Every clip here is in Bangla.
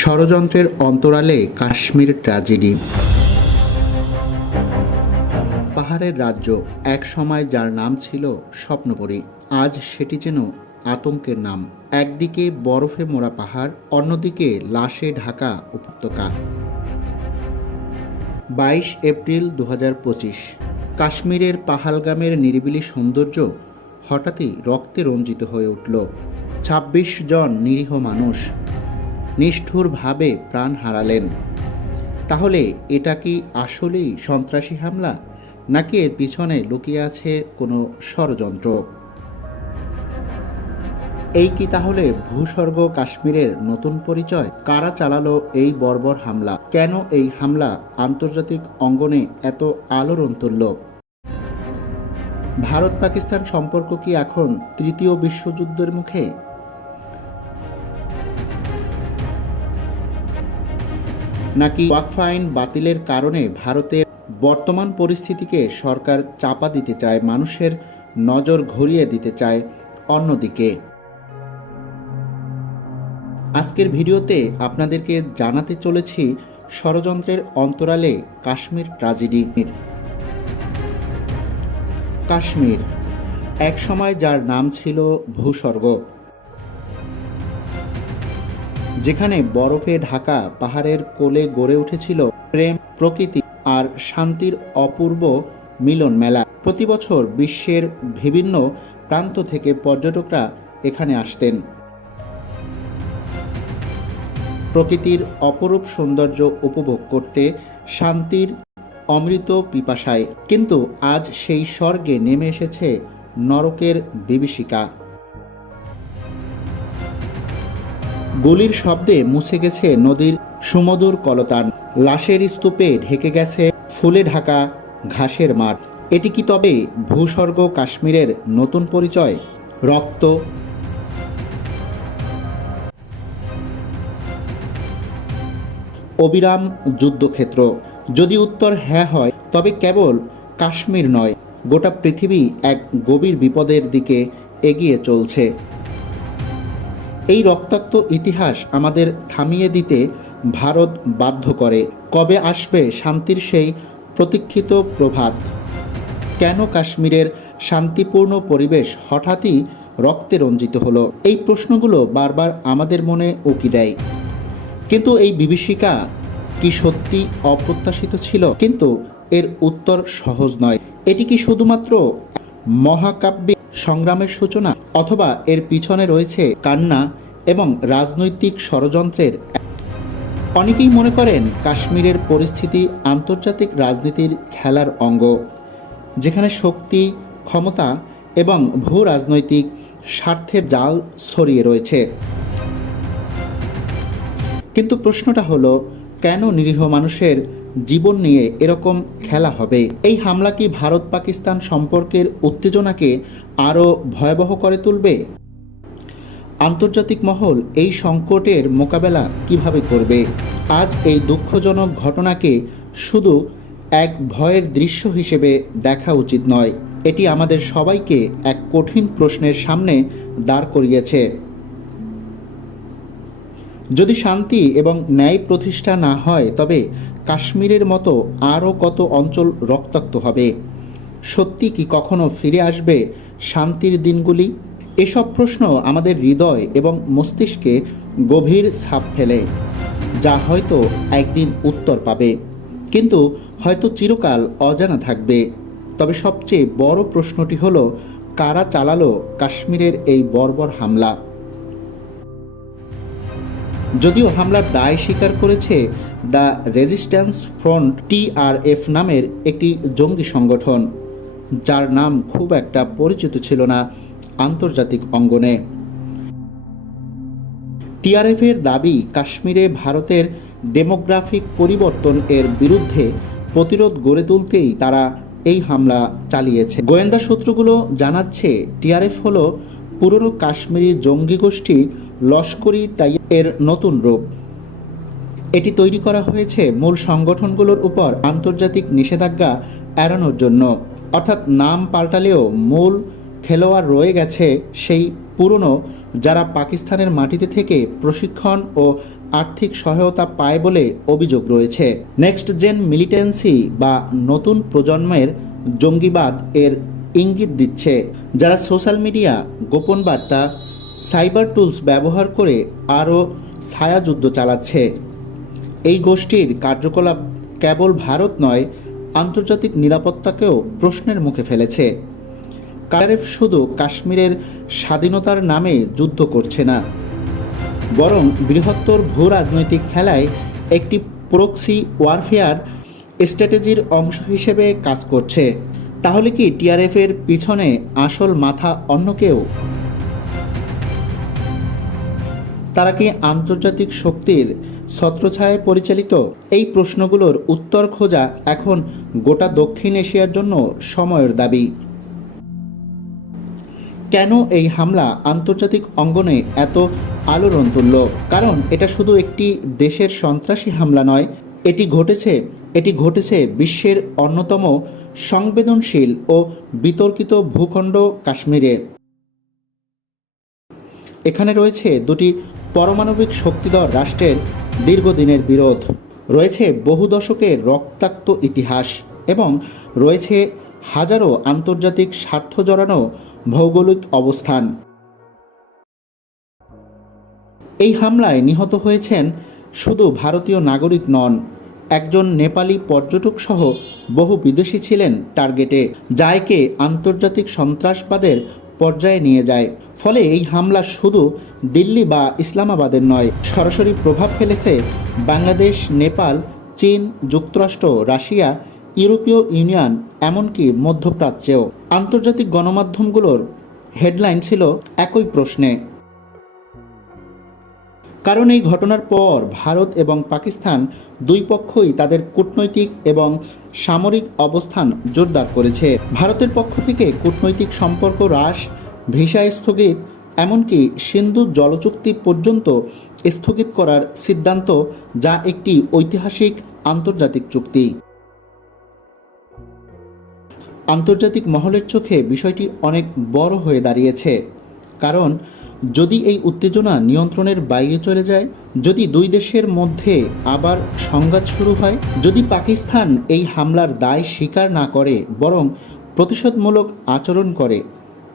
ষড়যন্ত্রের অন্তরালে কাশ্মীর ট্র্যাজেডি। পাহাড়ের রাজ্য, এক সময় যার নাম ছিল স্বপ্নপুরী, আজ সেটি যেন আতঙ্কের নাম। একদিকে বরফে মোড়া পাহাড়, অন্যদিকে লাশে ঢাকা উপত্যকা। বাইশ এপ্রিল দু হাজার পঁচিশ, কাশ্মীরের পাহালগামের নিরিবিলি সৌন্দর্য হঠাৎই রক্তে রঞ্জিত হয়ে উঠল। ছাব্বিশ জন নিরীহ মানুষ নিষ্ঠুরভাবে প্রাণ হারালেন। তাহলে এটা কি আসলেই সন্ত্রাসী হামলা, নাকি এর পিছনে লুকিয়ে আছে কোনো ষড়যন্ত্র? এই কি তাহলে ভূস্বর্গ কাশ্মীরের নতুন পরিচয়? কারা চালালো এই বর্বর হামলা? কেন এই হামলা আন্তর্জাতিক অঙ্গনে এত আলোড়ন তুলল ভারত পাকিস্তান সম্পর্ক কি এখন তৃতীয় বিশ্বযুদ্ধের মুখে? নাকি ওয়াকফ আইন বাতিলের কারণে ভারতের বর্তমান পরিস্থিতিকে সরকার চাপা দিতে চায়, মানুষের নজর ঘুরিয়ে দিতে চায় অন্যদিকে? আজকের ভিডিওতে আপনাদেরকে জানাতে চলেছি ষড়যন্ত্রের অন্তরালে কাশ্মীর ট্রাজেডি। কাশ্মীর, এক সময় যার নাম ছিল ভূস্বর্গ। যেখানে বরফে ঢাকা পাহাড়ের কোলে গড়ে উঠেছিল প্রেম, প্রকৃতি আর শান্তির অপূর্ব মিলন মেলা। প্রতি বছর বিশ্বের বিভিন্ন প্রান্ত থেকে পর্যটকরা এখানে আসতেন। প্রকৃতির অপরূপ সৌন্দর্য উপভোগ করতে শান্তির অমৃত পিপাসায়। কিন্তু আজ সেই স্বর্গে নেমে এসেছে নরকের বিভীষিকা। গুলির শব্দে মুছে গেছে নদীর সুমধুর কলতান। লাশের স্তূপে ঢেকে গেছে ফুলে ঢাকা ঘাসের মাঠ। এটি কি তবে ভূস্বর্গ কাশ্মীরের নতুন পরিচয়? রক্ত। অবিরাম যুদ্ধক্ষেত্র। যদি উত্তর হ্যাঁ হয়, তবে কেবল কাশ্মীর নয়, গোটা পৃথিবী এক গভীর বিপদের দিকে এগিয়ে চলছে। এই রক্তাক্ত ইতিহাস আমাদের থামিয়ে দিতে ভারত বাধ্য করে। কবে আসবে শান্তির সেই প্রতীক্ষিত প্রভাত? কেন কাশ্মীরের শান্তিপূর্ণ পরিবেশ হঠাৎই রক্তে রঞ্জিত হলো? এই প্রশ্নগুলো বারবার আমাদের মনে উকি দেয়। কিন্তু এই বিভীষিকা কি সত্যি অপ্রত্যাশিত ছিল? কিন্তু এর উত্তর সহজ নয়। এটি কি শুধুমাত্র মহাকাব্যিক সংগ্রামের সূচনা অথবা এর পিছনে রয়েছে কান্না এবং রাজনৈতিক ষড়যন্ত্রের অনেকেই মনে করেন কাশ্মীরের পরিস্থিতি আন্তর্জাতিক রাজনীতির খেলার অঙ্গ, যেখানে শক্তি, ক্ষমতা এবং ভূ রাজনৈতিক স্বার্থের জাল ছড়িয়ে রয়েছে। কিন্তু প্রশ্নটা হলো, কেন নিরীহ মানুষের জীবন নিয়ে এরকম খেলা হবে। এই হামলা কি ভারত পাকিস্তান সম্পর্কের উত্তেজনাকে আরও ভয়াবহ করে তুলবে? আন্তর্জাতিক মহল এই সংকটের মোকাবেলা কীভাবে করবে? আজ এই দুঃখজনক ঘটনাকে শুধু এক ভয়ের দৃশ্য হিসেবে দেখা উচিত নয়, এটি আমাদের সবাইকে এক কঠিন প্রশ্নের সামনে দাঁড় করিয়েছে। যদি শান্তি এবং ন্যায় প্রতিষ্ঠা না হয়, তবে কাশ্মীরের মতো আরও কত অঞ্চল রক্তাক্ত হবে? সত্যি কি কখনো ফিরে আসবে শান্তির দিনগুলি? এসব প্রশ্ন আমাদের হৃদয় এবং মস্তিষ্কে গভীর ছাপ ফেলে, যা হয়তো একদিন উত্তর পাবে। কিন্তু হয়তো চিরকাল অজানা থাকবে। তবে সবচেয়ে বড় প্রশ্নটি হলো, কারা চালালো কাশ্মীরের এই বর্বর হামলা? যদিও হামলার দায় স্বীকার করেছে দ্য রেজিস্ট্যান্স ফ্রন্ট টিআরএফ নামের একটি জঙ্গি সংগঠন, যার নাম খুব একটা পরিচিত ছিল না আন্তর্জাতিক অঙ্গনে। টিআরএফের দাবি কাশ্মীরে ভারতের ডেমোগ্রাফিক পরিবর্তন এর বিরুদ্ধে প্রতিরোধ গড়ে তুলতেই তারা এই হামলা চালিয়েছে। গোয়েন্দা সূত্রগুলো জানাচ্ছে টিআরএফ হলো পুরনো কাশ্মীরি জঙ্গি গোষ্ঠী লস্করি তাই এর নতুন রূপ। এটি তৈরি করা হয়েছে মূল সংগঠনগুলোর উপর আন্তর্জাতিক নিষেধাজ্ঞা এড়ানোর জন্য। অর্থাৎ নাম পাল্টালেও মূল খেলোয়াড় রয়ে গেছে সেই পুরনো যারা পাকিস্তানের মাটিতে থেকে প্রশিক্ষণ ও আর্থিক সহায়তা পায় বলে অভিযোগ রয়েছে। নেক্সট জেন মিলিটেন্সি বা নতুন প্রজন্মের জঙ্গিবাদ এর ইঙ্গিত দিচ্ছে। যারা সোশ্যাল মিডিয়া, গোপন বার্তা সাইবার টুলস ব্যবহার করে আরও ছায়াযুদ্ধ চালাচ্ছে। এই গোষ্ঠীর কার্যকলাপ কেবল ভারত নয়, আন্তর্জাতিক নিরাপত্তাকেও প্রশ্নের মুখে ফেলেছে। কারেফ শুধু কাশ্মীরের স্বাধীনতার নামে যুদ্ধ করছে না, বরং বৃহত্তর ভূ রাজনৈতিক খেলায় একটি প্রক্সি ওয়ারফেয়ার স্ট্র্যাটেজির অংশ হিসেবে কাজ করছে। তাহলে কি টিআরএফের পিছনে আসল মাথা অন্য কেউ? তারা কি আন্তর্জাতিক শক্তির ছত্রছায়ায় পরিচালিত? এই প্রশ্নগুলোর উত্তর খোঁজা এখন গোটা দক্ষিণ এশিয়ার জন্য সময়ের দাবি। কেন এই হামলা আন্তর্জাতিক অঙ্গনে এত আলোড়ন তুলল? কারণ এটা শুধু একটি দেশের সন্ত্রাসী হামলা নয়, এটি ঘটেছে এটি ঘটেছে বিশ্বের অন্যতম সংবেদনশীল ও বিতর্কিত ভূখণ্ড কাশ্মীরে। এখানে রয়েছে দুটি পারমাণবিক শক্তিধর রাষ্ট্রের দীর্ঘদিনের বিরোধ। রয়েছে বহু দশকের রক্তাক্ত ইতিহাস এবং রয়েছে হাজারো আন্তর্জাতিক স্বার্থ জড়ানো ভৌগোলিক অবস্থান। এই হামলায় নিহত হয়েছেন শুধু ভারতীয় নাগরিক নন, একজন নেপালি পর্যটক সহ বহু বিদেশি ছিলেন টার্গেটে যা একে আন্তর্জাতিক সন্ত্রাসবাদের পর্যায়ে নিয়ে যায়। ফলে এই হামলা শুধু দিল্লি বা ইসলামাবাদের নয়, সরাসরি প্রভাব ফেলেছে বাংলাদেশ, নেপাল, চীন, যুক্তরাষ্ট্র, রাশিয়া, ইউরোপীয় ইউনিয়ন, এমনকি মধ্যপ্রাচ্যেও। আন্তর্জাতিক গণমাধ্যমগুলোর হেডলাইন ছিল একই প্রশ্নে। কারণ এই ঘটনার পর ভারত এবং পাকিস্তান দুই পক্ষই তাদের কূটনৈতিক এবং সামরিক অবস্থান জোরদার করেছে। ভারতের পক্ষ থেকে কূটনৈতিক সম্পর্ক হ্রাস ভিসা স্থগিত, এমনকি সিন্ধু জলচুক্তি পর্যন্ত স্থগিত করার সিদ্ধান্ত যা একটি ঐতিহাসিক আন্তর্জাতিক চুক্তি। আন্তর্জাতিক মহলের চোখে বিষয়টি অনেক বড় হয়ে দাঁড়িয়েছে, কারণ যদি এই উত্তেজনা নিয়ন্ত্রণের বাইরে চলে যায়, যদি দুই দেশের মধ্যে আবার সংঘাত শুরু হয়, যদি পাকিস্তান এই হামলার দায় স্বীকার না করে, বরং প্রতিশোধমূলক আচরণ করে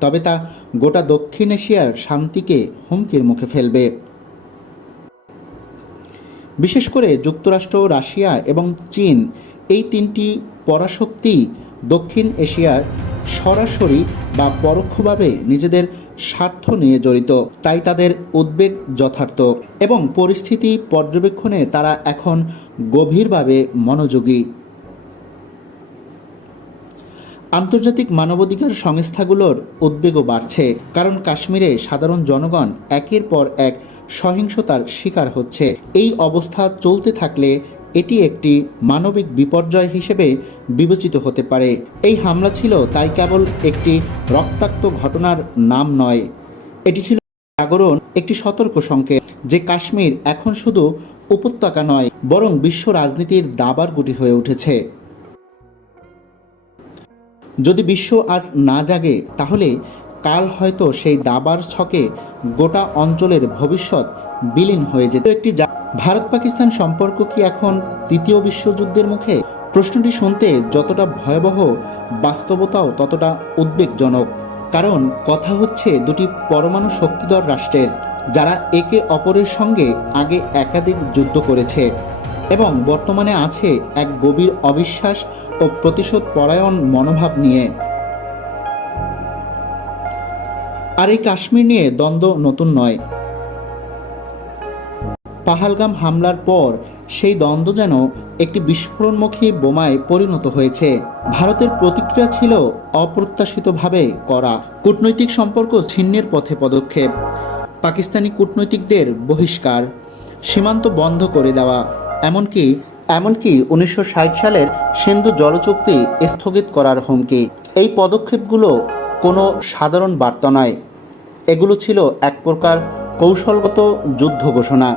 তবে তা গোটা দক্ষিণ এশিয়ার শান্তিকে হুমকির মুখে ফেলবে। বিশেষ করে যুক্তরাষ্ট্র, রাশিয়া এবং চীন এই তিনটি পরাশক্তি দক্ষিণ এশিয়ার সরাসরি বা পরোক্ষভাবে নিজেদের স্বার্থ নিয়ে জড়িত। তাই তাদের উদ্বেগ যথার্থ এবং পরিস্থিতি পর্যবেক্ষণে তারা এখন গভীরভাবে মনোযোগী। আন্তর্জাতিক মানবাধিকার সংস্থাগুলোর উদ্বেগও বাড়ছে, কারণ কাশ্মীরে সাধারণ জনগণ একের পর এক সহিংসতার শিকার হচ্ছে। এই অবস্থা চলতে থাকলে এটি একটি মানবিক বিপর্যয় হিসেবে বিবেচিত হতে পারে। এই হামলা ছিল তাই কেবল একটি রক্তাক্ত ঘটনার নাম নয়, এটি ছিল জাগরণ, একটি সতর্ক সংকেত, যে কাশ্মীর এখন শুধু উপত্যকা নয়, বরং বিশ্ব রাজনীতির দাবার গুটি হয়ে উঠেছে। যদি বিশ্ব আজ না জাগে, তাহলে কাল হয়তো সেই দাবার ছকে গোটা অঞ্চলের ভবিষ্যৎ বিলীন হয়ে যেত। একটি ভারত পাকিস্তান সম্পর্ক কি এখন তৃতীয় বিশ্বযুদ্ধের মুখে? প্রশ্নটি শুনতে যতটা ভয়াবহ, বাস্তবতাও ততটা উদ্বেগজনক। কারণ কথা হচ্ছে দুটি পরমাণু শক্তিধর রাষ্ট্রের, যারা একে অপরের সঙ্গে আগে একাধিক যুদ্ধ করেছে এবং বর্তমানে আছে এক গভীর অবিশ্বাস ও প্রতিশোধ পরায়ণ মনোভাব নিয়ে। আর এই কাশ্মীর নিয়ে দ্বন্দ্ব নতুন নয়। পাহালগাম হামলার পর সেই দ্বন্দ্ব যেন একটি বিস্ফোরণমুখী বোমায় পরিণত হয়েছে। ভারতের প্রতিক্রিয়া ছিল অপ্রত্যাশিতভাবে করা। কূটনৈতিক সম্পর্ক ছিন্নের পথে পদক্ষেপ। পাকিস্তানি কূটনৈতিকদের বহিষ্কার। সীমান্ত বন্ধ করে দেওয়া। এমনকি এমনকি উনিশশো ষাট সালের সিন্ধু জলচুক্তি স্থগিত করার হুমকি। এই পদক্ষেপগুলো কোনো সাধারণ বার্তা নয়। এগুলো ছিল এক প্রকার কৌশলগত যুদ্ধ ঘোষণা।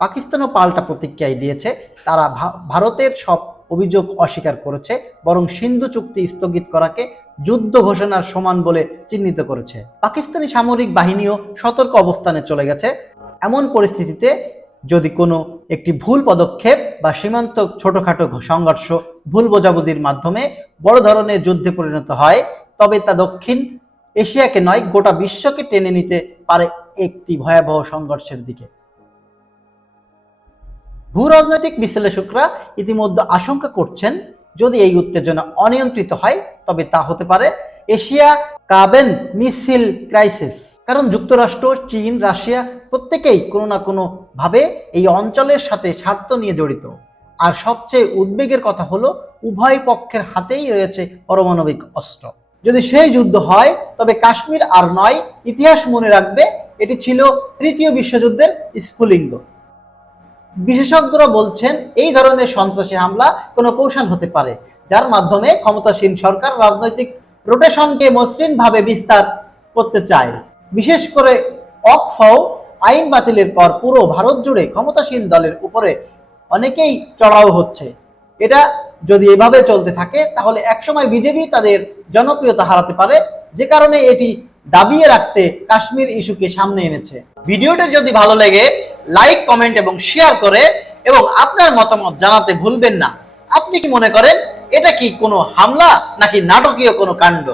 পাকিস্তানও পাল্টা প্রতিক্রিয়ায় দিয়েছে। তারা ভারতের সব অভিযোগ অস্বীকার করেছে, বরং সিন্ধু চুক্তি স্থগিত করাকে যুদ্ধ ঘোষণার সমান বলে চিহ্নিত করেছে। পাকিস্তানি সামরিক বাহিনীও সতর্ক অবস্থানে চলে গেছে। এমন পরিস্থিতিতে যদি কোনো একটি ভুল পদক্ষেপ বা সীমান্ত ছোটখাটো সংঘর্ষ ভুল বোঝাবুঝির মাধ্যমে বড় ধরনের যুদ্ধে পরিণত হয়, তবে তা দক্ষিণ এশিয়াকে নয়, গোটা বিশ্বকে টেনে নিতে পারে একটি ভয়াবহ সংঘর্ষের দিকে। ভূ রাজনৈতিক বিশ্লেষকরা ইতিমধ্যে আশঙ্কা করছেন, যদি এই উত্তেজনা অনিয়ন্ত্রিত হয়, তবে তা হতে পারে এশিয়া কাবেন মিছিল ক্রাইসিস। কারণ যুক্তরাষ্ট্র, চীন, রাশিয়া প্রত্যেকেই কোনো না কোনো ভাবে এই অঞ্চলের সাথে স্বার্থ নিয়ে জড়িত। আর সবচেয়ে উদ্বেগের কথা হলো, উভয় পক্ষের হাতেই রয়েছে পারমাণবিক অস্ত্র। যদি সেই যুদ্ধ হয়, তবে কাশ্মীর আর নয়, ইতিহাস মনে রাখবে, এটি ছিল তৃতীয় বিশ্বযুদ্ধের স্ফুলিঙ্গ। বিশেষজ্ঞরা বলছেন, এই ধরনের সন্ত্রাসী হামলা কোনো কৌশল হতে পারে, যার মাধ্যমে ক্ষমতাসীন সরকার রাজনৈতিক রোটেশনকে মসৃণভাবে বিস্তার করতে চায়। বিশেষ করে অকফাও আইন বাতিলের পর পুরো ভারত জুড়ে ক্ষমতাসীন দলের উপরে অনেকেই চড়াও হচ্ছে। এটা যদি এভাবে চলতে থাকে, তাহলে একসময় বিজেপি তাদের জনপ্রিয়তা হারাতে পারে, যে কারণে এটি দাবিয়ে রাখতে কাশ্মীর ইস্যুকে সামনে এনেছে। ভিডিওটা যদি ভালো লাগে লাইক কমেন্ট এবং শেয়ার করে এবং আপনার মতামত জানাতে ভুলবেন না। আপনি কি মনে করেন, এটা কি কোনো হামলা নাকি নাটকীয় কোনো কাণ্ড?